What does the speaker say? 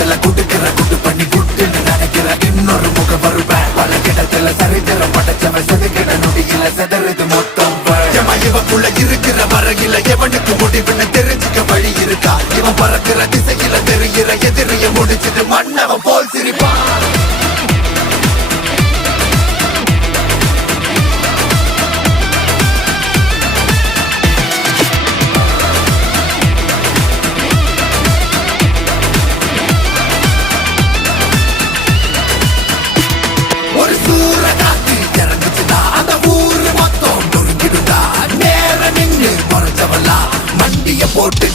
இடத்துல குடுக்கிற குட்டு பண்ணி குட்டுன்னு நினைக்கிற இன்னொரு முகம் வருவேன் பல கிடத்துல சரித்திரம் படைச்சவன் செதுக்கிட நொடியில செதறது மொத்தம் இவக்குள்ள இருக்கிற வரையில எவனுக்கு முடிவுன்னு தெரிஞ்சுக்க வழி இருக்கா இவன் பறக்கிற திசையில தெரிகிற எதிரிய முடிச்சிட்டு மன்னவன் போல் சிரிப்பான் போட்டு